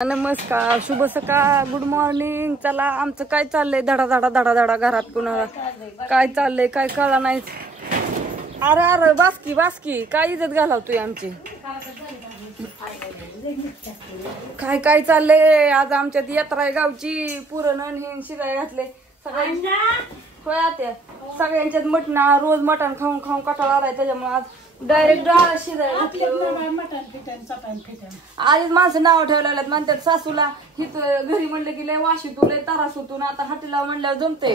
नमस्कार, शुभ सकाळ, गुड मॉर्निंग. चला, आमचं काय चाललंय धडा धडा धडा धडा घरात कुणाला काय चाललंय काय कळा नाही. अरे अरे बासकी बासकी काय इज्जत घालावतोय आमची. काय काय चाललंय आज आमच्यात यात्रा आहे गावची. पुरण हे शिजाय घातले सगळ्यांना. होय आत्या, सगळ्यांच्यात मटणा रोज मटण खाऊन खाऊन कटाळा आलाय त्याच्यामुळे आज डायरेक्ट डाळ शिजाय आधीच माणसं नाव ठेवायला लागल्यात. म्हणतात सासूला हित घरी म्हणलं की लय वाशी तू लय त्रास होतो ना. आता हॉटेलला म्हणल्यावर जमते.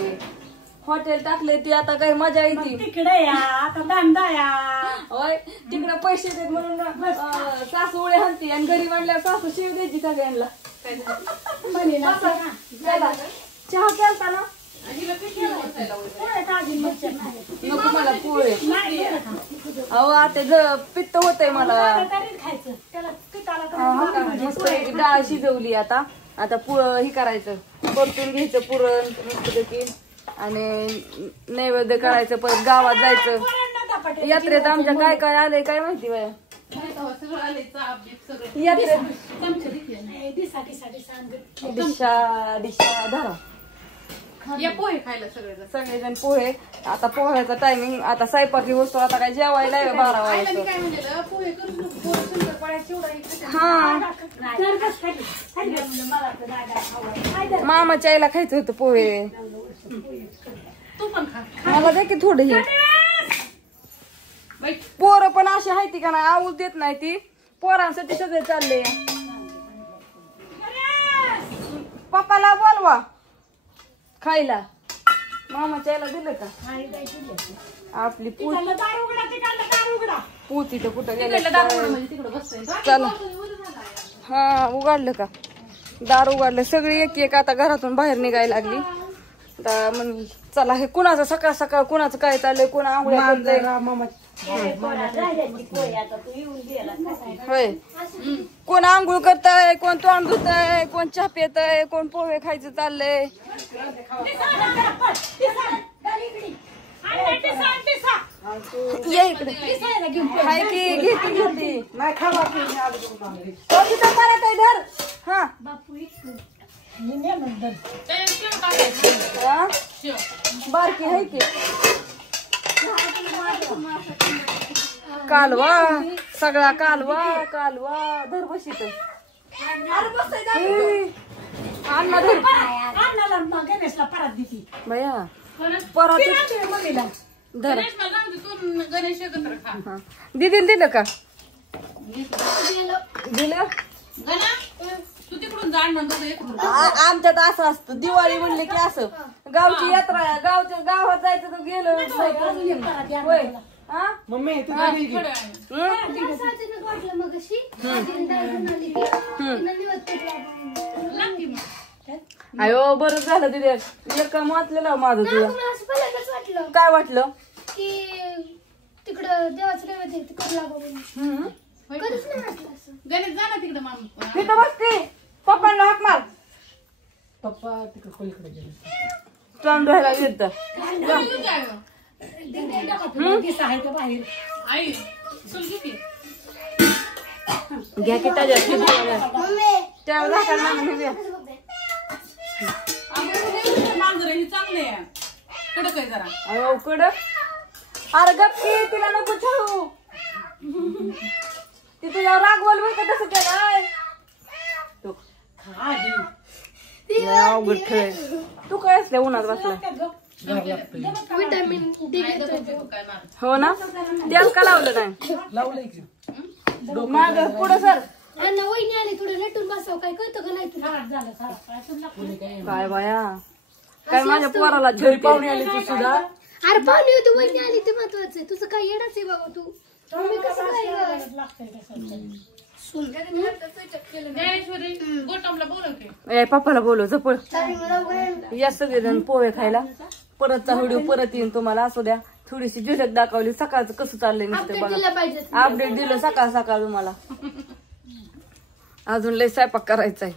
हॉटेल टाकले ती आता काही मजा येते तिकडे होय. तिकडे पैसे देत म्हणून सासू उळे हाणती आणि घरी म्हणल्यावर सासू शिव द्यायची सगळ्यांना. चहा केलता ना नको मला पोळे. अहो आता पित्त होतय मला. मस्त डाळ शिजवली. आता ही करायचं, परतून घ्यायचं पुरण मस्तपैकी आणि नैवेद्य करायचं. परत गावात जायचं. यात्रेत आमच्या काय काय आलंय काय माहिती बाया. डिशा डिशा धरा पोहे खायला सगळेजण पोहे. आता पोह्याचा टायमिंग आता स्वयंपाकी वस्तू आता काय जेवायला 12 वाजता. मामाच्या आईला खायचं होतं पोहे. तू पण खा. मला दे की थोडी. पोरं पण अशी आहे का नाही आऊस देत नाही ती. पोरांसाठी सगळे चालले. पप्पाला बोलवा खायला. मामाच्या याला दिलं का आपली पोती तर कुठं गेलं. चला हा उघडलं का दार उघडलं. सगळी एक एक आता घरातून बाहेर निघायला लागली. मग चला हे कुणाचं सकाळ सकाळ कुणाचं काय चाललंय. कोण आंघोळ्या होय. कोण आंघोळ करताय, कोण तोंड धुतय, कोण चहा पितय, कोण पोहे खायचं चाललंय. ये इकडे हाय की घेती घेती नाही खावा धर. हा बारकी आहे की कालवा सगळा कालवा कालवा धर बशीत. अण्णा धर भैया परत धर. दिदी दिलं का दिलं. आमच्यात असं असतं दिवाळी म्हणले की असं गावची यात्रा गावात जायचं तर गेलं. अयो बरं झालं तिथे एक वाचलेलं माझं. तुला काय वाटलं की तिकडं देवाचं नैवेद्य करू लागू. गणेश जा ना तिकडे मामा. मी तर बसते. पप्पांना हाक मार. पप्पा तिकडे खोलीकडे गेले. तोंड धुवायला येत आई घ्या की त्याच्यात त्या झाकायला मांजर ही चांगले आहे. कडक आहे जरा. अहो कडक. अरे गप्पी तिला नको छळू. ती तुझ्या रागवल बरं का तसं केलं. अवघड खेळ. तू काय असल्या उन्हात बसला. विटामिन डी हो ना. तेल का लावलं नाही माग पुढं सर. अण्णा वहिनी आली थोडं नटून बसाव. काय कळतं का नाही तुला. काय बाया काय माझ्या पोराला घरी पाहुणे आली तू सुद्धा. अरे पाहुणे होती वहिनी आली ते महत्वाचं आहे. तुझं काय येडाच आहे बाबा. तू मी कसं काय पप्पाला बोलव जपळ. या सगळेजण पोहे खायला. परतचा व्हिडिओ परत येईन तुम्हाला. असू द्या थोडीशी झलक दाखवली सकाळचं कसं चाललंय नुसतं बघा. अपडेट दिलं सकाळ सकाळ तुम्हाला. अजून लय स्वयंपाक करायचा आहे.